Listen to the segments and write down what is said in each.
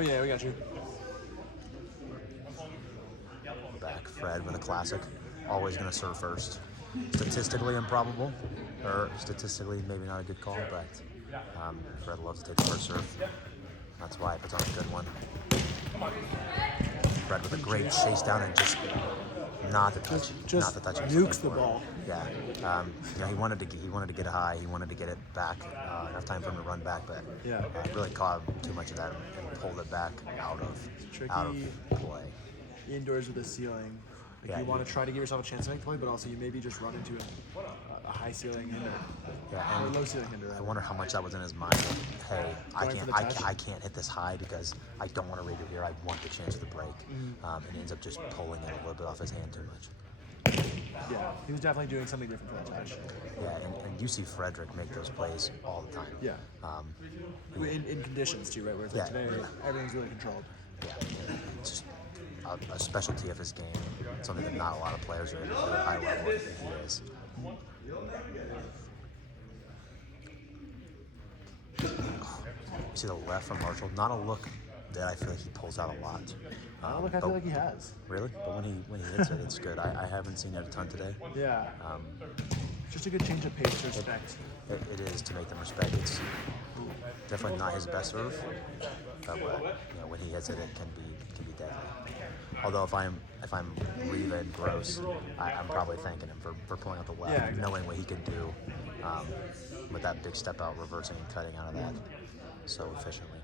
Oh yeah, we got you. Back, Fred with a classic. Always going to serve first. Statistically improbable, or statistically maybe not a good call, but Fred loves to take the first serve. That's why if it's on a good one. Fred with a great chase down and just not the touch. Just not the touch. nukes the ball. Yeah. He wanted to get it high. He wanted to get it back. Enough time for him to run back, but really caught too much of that and pulled it back out of play. Indoors with a ceiling. You want to try to give yourself a chance to make play, but also you maybe just run into a high ceiling hinder. Yeah, or a low ceiling hinder. I wonder how much that was in his mind. Hey, I can't hit this high because I don't want to read it here. I want the chance of the break. And he ends up just pulling it a little bit off his hand too much. Yeah, he was definitely doing something different for that touch. Yeah, and you see Frederick make those plays all the time. Yeah. In conditions too, right? Where it's like today everything's really controlled. Yeah, it's just a specialty of his game. Something that not a lot of players are at a high level. He is. You see the left from Marshall. Not a look that I feel like he pulls out a lot. Look, I feel like he has. Really? But when he hits it, it's good. I haven't seen it a ton today. Yeah. Just a good change of pace to respect. It is to make them respect. It's definitely not his best serve. But when he hits it, it can be deadly. Although if I'm Riva and Gross, I'm probably thanking him for pulling out the left, knowing what he can do with that big step out, reversing and cutting out of that so efficiently.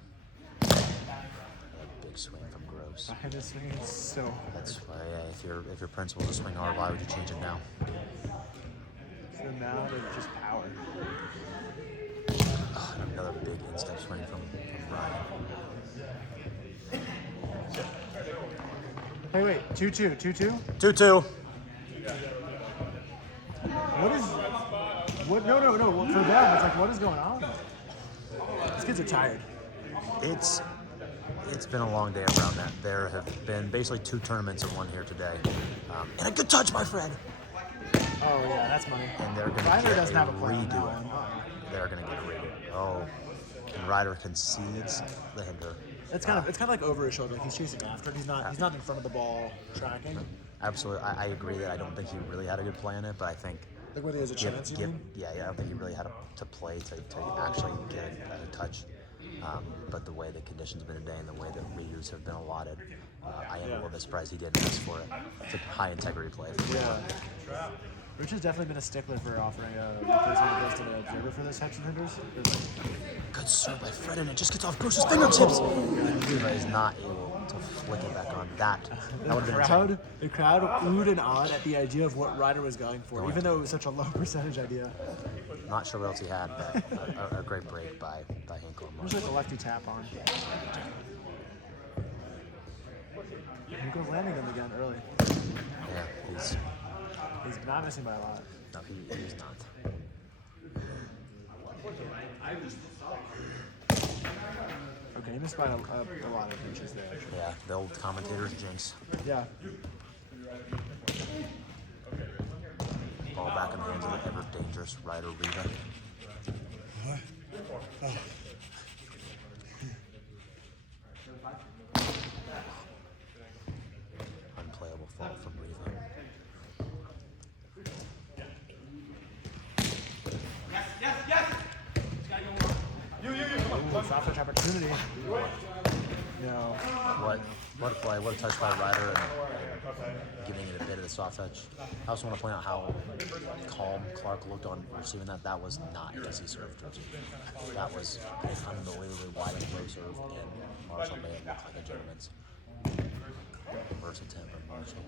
A big swing from Gross. This swing is so hard. That's why if your principle's a swing hard, why would you change it now? So now there's just power. And another big in-step swing from Ryan. Hey, wait, 2-2, 2-2? 2-2. No. Well, for them, it's like, what is going on? These kids are tired. It's been a long day around that. There have been basically 2 tournaments in one here today. And a good touch by Fred. Oh, yeah, that's money. And they're going to get a redo it. They're going to get a redo. Oh, and Ryder concedes the hinder. It's kind of like over his shoulder. Like he's chasing after it. He's not in front of the ball tracking. Absolutely, I agree that I don't think he really had a good play in it, but I think like whether there's a chance. I don't think he really had to play to actually get a touch. But the way the conditions have been today and the way that redos have been allotted, I am a little bit surprised he didn't miss for it. It's a high integrity play. Rich has definitely been a stickler for offering a replacement against an observer for this types of hinders. Good serve by Fred, and it just gets off Gross's fingertips. And Riva is not able to flick it back on that. The crowd oohed and awed at the idea of what Ryder was going for, even though it was such a low percentage idea. Not sure what else he had, but a great break by Hinkle. There's like a lefty tap on. Hinkle's landing them again early. Yeah, he's not missing by a lot. No, he's not. Okay, he missed by a lot of inches there. Yeah, the old commentator's jinx. Yeah. Ball back in the hands of the ever-dangerous Ryder Riva. Unplayable fault from Riva. Soft touch opportunity. No. What a play, what a touch by Ryder and giving it a bit of the soft touch. I also want to point out how calm Clark looked on receiving that. That was not easy serve. That was an unbelievably wide and low serve, and Marshall made it look like a gentleman's. Reverse attempt from Marshall.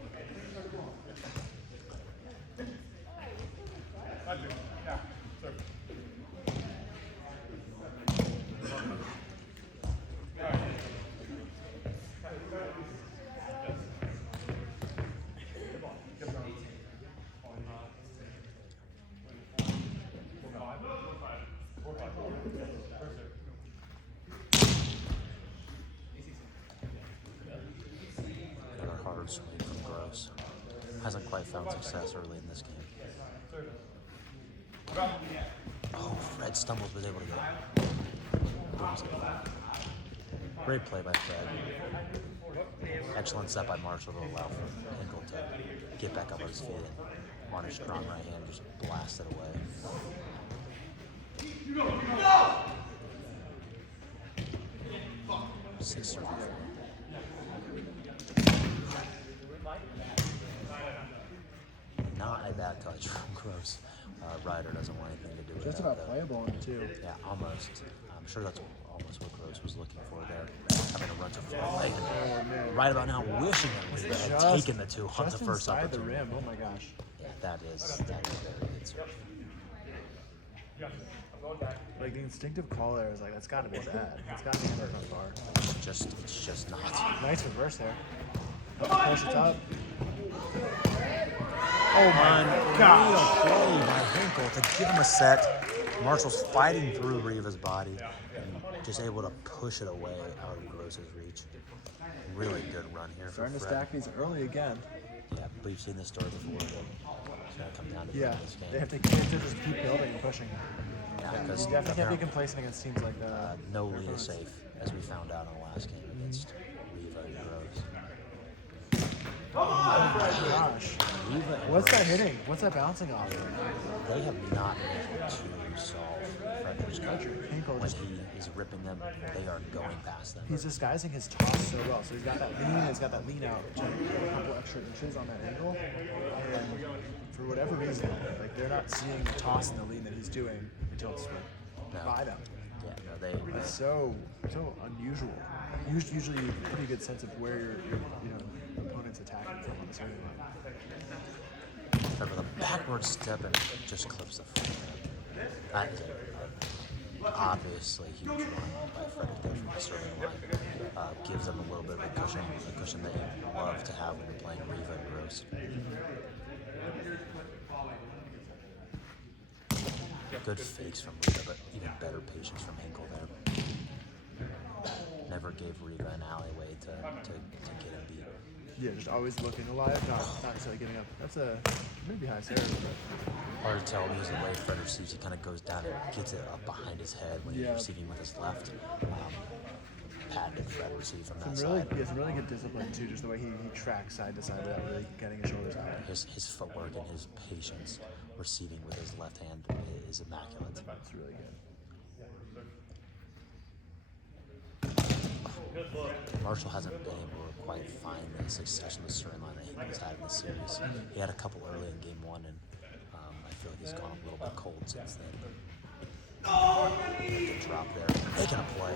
Another hard swing from Gross. Hasn't quite found success early in this game. Oh, Fred stumbles, but is able to get it. Great play by Fred. Excellent set by Marshall to allow for Hinkle to get back up on his feet and on his strong right hand just blast it away. 6-4. Not a bad touch from Gross. Ryder doesn't want anything to do with Just that. about playable on it too. Yeah, almost. I'm sure that's almost what Gross was looking for there. Having a run to full leg. Right about now, wishing that Riva had taken the two on the first inside opportunity. the rim. Oh my gosh. Yeah, that is very good serve. Like the instinctive call there is like that's got to be bad. It's got to be hurt on bar. It's just not. Nice reverse there. Push it up. Oh my gosh. Play by Hinkle to give him a set. Marshall's fighting through Riva's body and just able to push it away out of Gross's reach. Really good run here for Starting to Fred. stack these early again. Yeah, but we've seen this story before. It's going to come down to the end of this game. They have to just keep building and pushing. Yeah, because You definitely can't be complacent against teams like that. no lead is safe, as we found out in the last game against Riva and Gross. Oh my gosh. Riva and What's that Gross, hitting? What's that bouncing off? They have not been able to solve Frederick's culture. Hinkle When just- he is ripping them, they are going past them. He's disguising his toss so well. So he's got that lean, he's got that lean out to get a couple extra inches on that angle. And for whatever reason, like they're not seeing the toss and the lean that he's doing until it's by them. Yeah, no, It's so unusual. Usually you have a pretty good sense of where your opponent's attacking from on the serving line. Remember the backward step and just clips the front. That is obviously huge run by Frederick there from the serving line. Gives them a little bit of a cushion that you love to have when you're playing Riva and Gross. Good fakes from Riva, but even better patience from Hinkle there. Never gave Riva an alleyway to get him beat. Yeah, just always looking alive, not necessarily giving up. That's a maybe high serve. Hard to tell because the way Fred receives, he kind of goes down and gets it up behind his head when he's receiving with his left. Patented Fred receive from that side. Some really good discipline too, just the way he tracks side to side without really getting his shoulders out. His footwork and his patience receiving with his left hand is immaculate. It's really good. Marshall hasn't been able to quite find the success in the certain line that Hinkle's had in the series. He had a couple early in game one, and I feel like he's gone a little bit cold since then. Good drop there. Making a play.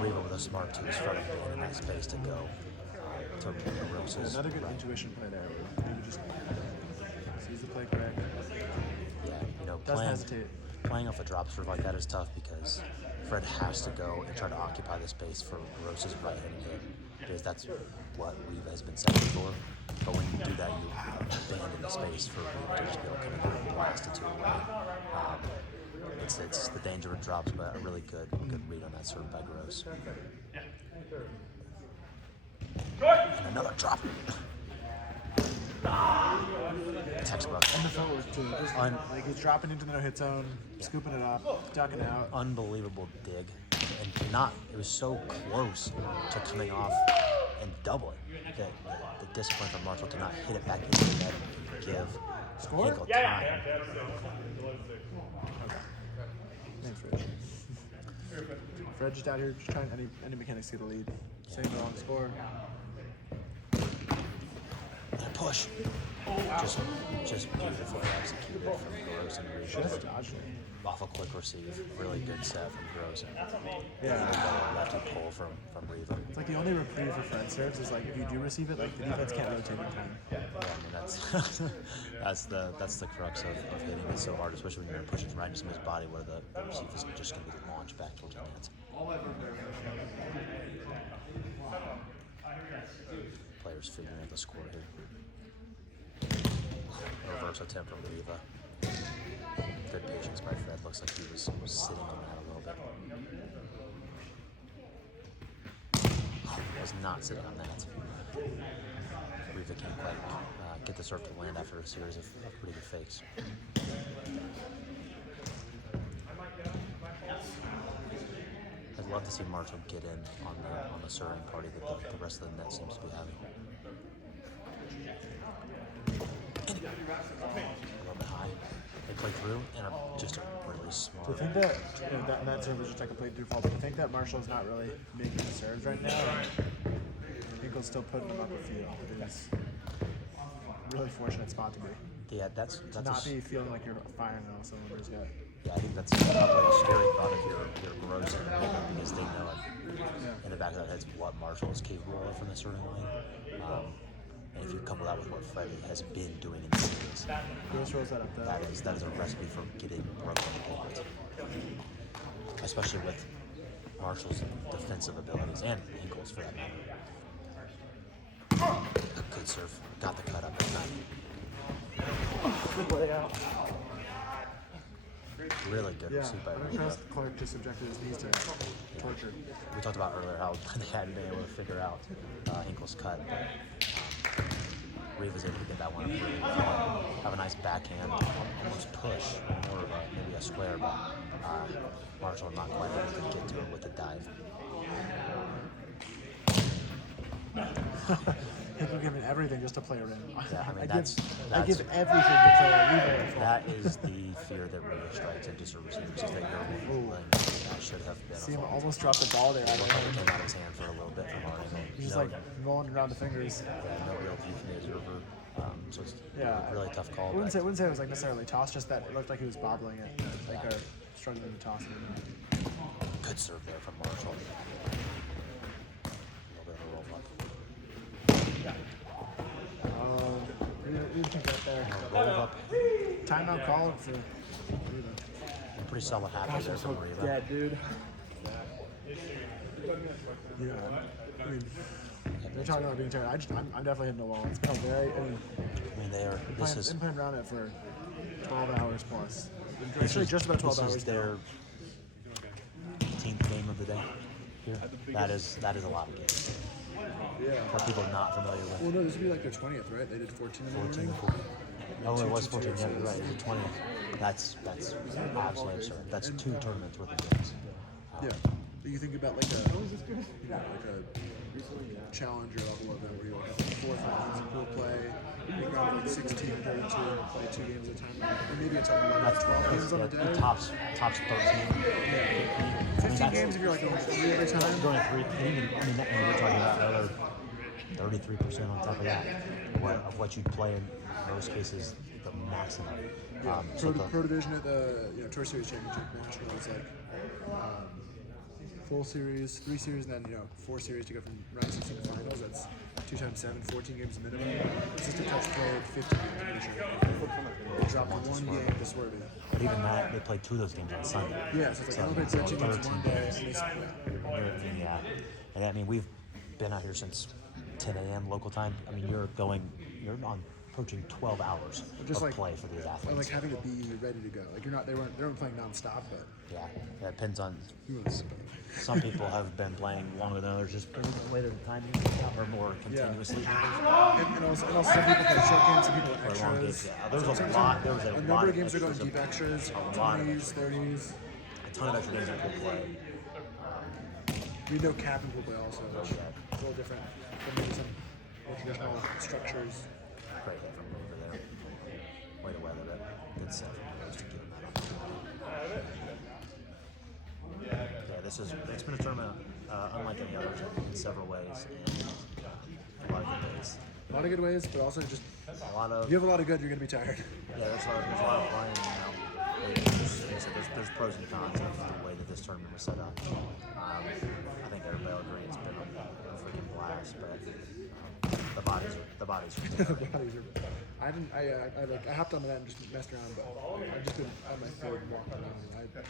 Riva with a smart two is front of being in that space to go to Rose's. Another good intuition play there. Maybe just sees the play correct. Yeah, Doesn't hesitate. Playing off a drop serve like that is tough because Fred has to go and try to occupy the space for Rose's right-handed hit because that's what Riva has been setting for. But when you do that, you abandon the space for Riva to just be able to come in and blast it to away. It's the danger of drops, but a really good read on that serve by Gross. And another drop. Textbook. And the footwork too. Just, like he's dropping into the no-hit zone, scooping it up, ducking out. Unbelievable dig. And it was so close to coming off and doubling. The discipline from Marshall to not hit it back into the net and give Hinkle time. Thanks, Fred. Fred just out here just trying any mechanics to get a lead. Same wrong score. And a push. Just beautifully executed from Gross and Riva. Just dodged it. Off a quick receive. Really good set from Gross. Yeah. Lefty pull from Riva. It's like the only reprieve for Fred serves is like if you do receive it, like the defense can't rotate in time. Yeah, I mean that's the crux of hitting it so hard, especially when you're pushing right into somebody's body where the receive is just going to be launched back towards the hands. Players figuring out the score here. Reverse attempt from Riva. Good patience by Fred. Looks like he was sitting on that a little bit. Was not sitting on that. Riva can't quite get the serve to land after a series of pretty good fakes. love to see Marshall get in on the serving party that the rest of the net seems to be having. A little bit high. They play through, and just a really smart. So I think that that serve is just a complete default, but I think that Marshall's not really making the serves right now. Hinkle's still putting them up the field. It is a really fortunate spot to be. Yeah, that's To not be feeling like you're firing on all cylinders yet. Yeah, I think that's probably a scary thought if you're gross and Hinkle, because they know in the back of their heads what Marshall is capable of from the starting line. And if you couple that with what Freddie has been doing in the series, Gross rolls that up there. that is a recipe for getting broken apart. Especially with Marshall's defensive abilities, and Hinkle's for that matter. Good serve. Got the cut up that time. Good layout. Really good pursuit by Riva. Clark just subjected his knees to torture. We talked about earlier how they hadn't been able to figure out Hinkle's cut. Riva's able to get that one up really well. Have a nice backhand, almost push, more of maybe a square, but Marshall not quite able to get to it with the dive. Hinkle giving everything just to play around. Yeah, I mean, I give everything to play a Riva. That is the fear that Riva strikes into service receivers, just that you're laying that should have been. See him almost drop the ball there. It looked like it came out of his hand for a little bit from our angle. He's just like rolling around the fingers. Yeah, no real view from the observer. So it's Yeah. a really tough call. I wouldn't say it was like necessarily tossed, just that it looked like he was bobbling it, like or struggling to toss it. Good serve there from Marshall. A little bit of a roll up. You can get there. Roll up. Timeout call for Riva. Pretty solid happy there from Riva. Yeah, dude. Yeah. I mean, they're talking about being tired. I'm definitely hitting the wall. It's been a very. I mean, they are. This is. Been playing around it for 12 hours plus. Actually, just about 12 hours. This is their 18th game of the day. Here. That is a lot of games. Yeah. For people not familiar with. Well, no, this would be like their 20th, right? They did 14 in the 14. morning. Oh, it was 14. Yeah, you're right. It was 20. That's absolutely absurd. That's 2 tournaments worth of games. Yeah. But you think about like a, you know, like a challenger level event where you have 4 finals and pool play. You got like 16, 32, and play 2 games at a time. Or maybe it's like 11, 12 games on a day. The tops 13. Yeah. 15 games if you're like going 3 every time. Going 3. And we're talking about another 33% on top of that. Of what you'd play in most cases, the maximum. Yeah. Pro division at the Tour Series Championship National is like full series, 3 series, and then 4 series to go from round 16 to finals. That's 2 times 7, 14 games minimum. System touch played 15 games. I'm pretty sure. They dropped 1 game to swerve it. But even that, they played 2 of those games on Sunday. Yeah, so it's like elevated 13 games in 1 day. Yeah, and I mean we've been out here since 10 a.m. local time. I mean you're on approaching 12 hours just of like, play for these athletes. And like having to be ready to go. Like they weren't playing nonstop, but yeah, it depends on. Who knows? Some people have been playing longer than others, just the way that the timing or more continuously. And also some people play short games, some people For long games, extras. yeah. There was a lot. There was a number of games are going deep extras, A lot of 20s, 30s. A ton of extra games that people play. We know cap and pool play also, which is a little different from maybe some more traditional structures. Great hit from over there. Way to weather it. Good set from Rose to give him that opportunity. Yeah, it's been a tournament unlike any other in several ways, and a lot of good ways. A lot of good ways, but also just A lot of you have a lot of good, you're gonna be tired. yeah. There's a lot of playing now. There's pros and cons of the way that this tournament was set up. I think everybody will agree it's been a freaking blast, but the bodies are The bodies are. I hopped on that and just messed around, but I just couldn't have my third walk around. I can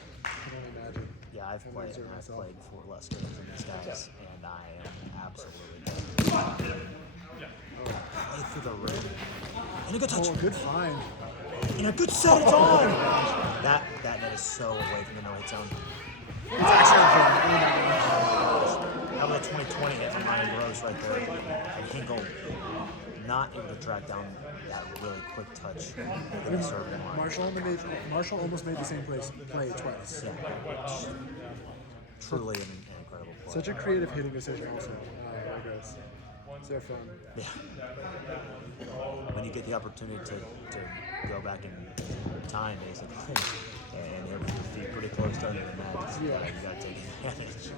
only imagine. yeah. I've played myself. 4 less games than these guys, and I am absolutely done. Play through the rim. And a good touch. Oh, good find. And a good set. It's on. That net is so away from the no-hit zone. It's actually on film. That was a 2020 hit from Ryan Gross right there. And Hinkle not able to track down that really quick touch in the serving line. Marshall almost made the same play twice. Yeah. Truly Such a creative hitting decision also. There goes. So fun. Yeah. When you get the opportunity to go back in time, basically, and your feet pretty close to under the net, you gotta take advantage.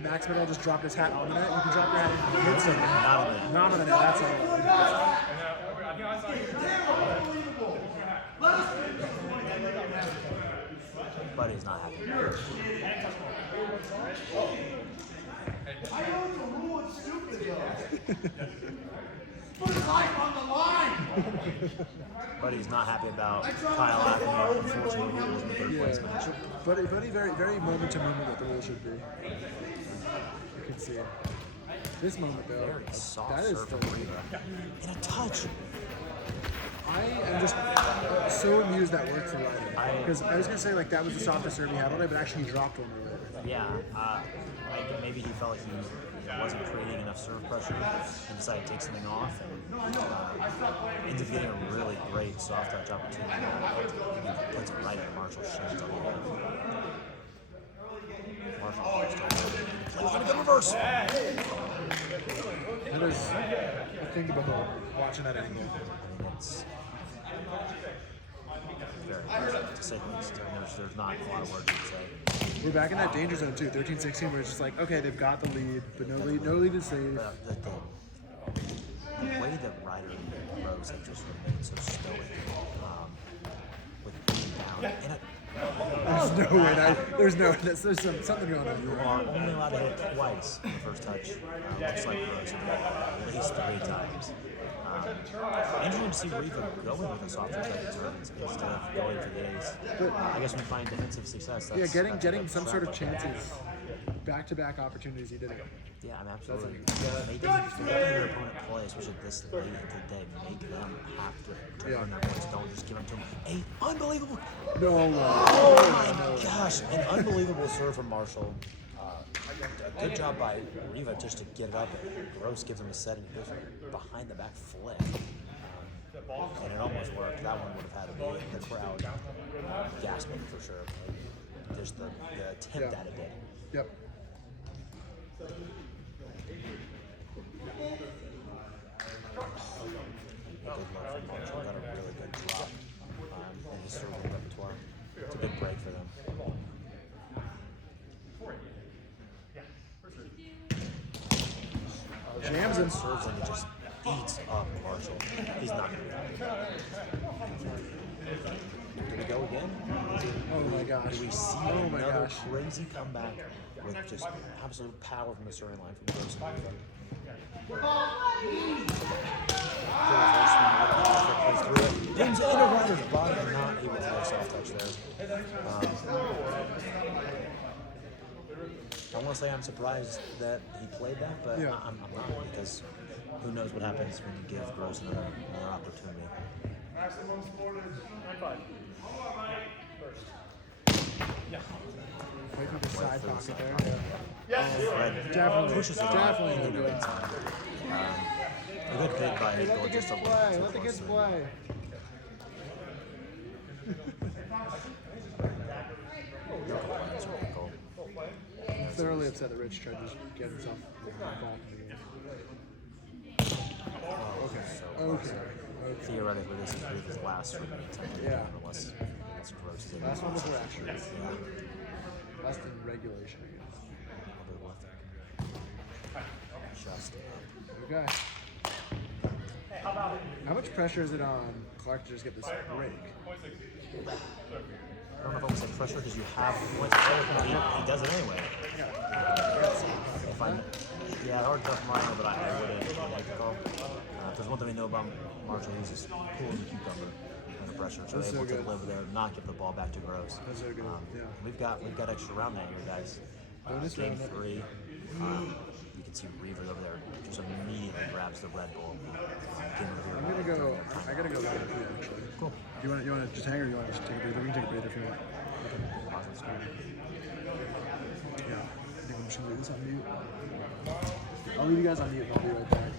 Max Middle just dropped his hat on the net. You can drop your hat and hit something. Not on the net. That's all. Buddy's not happy. Buddy's not happy about Kyle Ackerman. Unfortunately, he was in the third place match. Buddy, very, very moment to moment what the rule should be. You can see it. This moment, though, Very soft that is serve from Riva. In a touch. I am just so amused that worked for Ryder. Because I was going to say, like, that was the softest serve he had all day, but actually he dropped one earlier. Yeah, maybe he felt like he wasn't creating enough serve pressure and decided to take something off and ended up getting a really great soft touch opportunity. He puts it right at Marshall's shins on the way. Marshall plays a good reverse. That is a thing about watching that angle. It's very impressive, to say the least. There's not a lot of words to say. We're back in that danger zone too, 13-16, where it's just like, okay, they've got the lead, but no lead is safe. The way that Ryder and Rose have just remained so stoic with being down. There's something going on. You are only allowed to hit twice in the first touch, looks like Rose at least 3 times. Interesting to see Riva going with a softer type of turns instead of going for the ace. I guess when you find defensive success, that's getting some sort of chances, back-to-back opportunities he did it. Yeah, I'm absolutely. Make your opponent play, especially this late into the day. Make them have to earn their points. Don't just give them to them. Unbelievable! No. Oh my gosh! An unbelievable serve from Marshall. A good job by Riva just to get it up. Gross gives him a set and he goes behind the back flip. And it almost worked. That one would have had to be the crowd gasping for sure. Just the attempt at it did. Yep. A good look from Marshall. Got a really good drop in his serving repertoire. It's a good break for them. Jams him. Serves and it just eats up Marshall. He's not going to be happy. Did we go again? Oh my gosh. Do we see another crazy comeback with just absolute power from the serving line from Gross and Riva? James into Ryder's body, not able to get a soft touch there. I want to say I'm surprised that he played that, but I'm not, because who knows what happens when you give Gross another opportunity. Wait for the side pocket there. Fred Definitely. pushes it Definitely. into it. A good pick by Hinkle, just a little too Let the kids close. play. I'm thoroughly upset that Rich tried to just get himself back in the game. Okay. Theoretically, this is Riva's last remaining time. Yeah. Unless Gross is Last one before action. Yeah. Last in regulation, I guess. Just Okay. How much pressure is it on Clark to just get this break? I don't know if it was the pressure because you have points. He does it anyway. Hard tough minor, but I would like to call. If there's one thing we know about Marshall, he's as cool as a cucumber under pressure. So able to live there, not give the ball back to Gross. That's so good. We've got extra round that here, guys. Game 3. You can see Riva over there just immediately grabs the Red Bull. I gotta go back and play actually. Cool. You want to just hang or you want to just take a breather? We can take a breather if you want. Yeah. I think I'm just gonna leave this on mute. I'll leave you guys on mute and I'll be right back.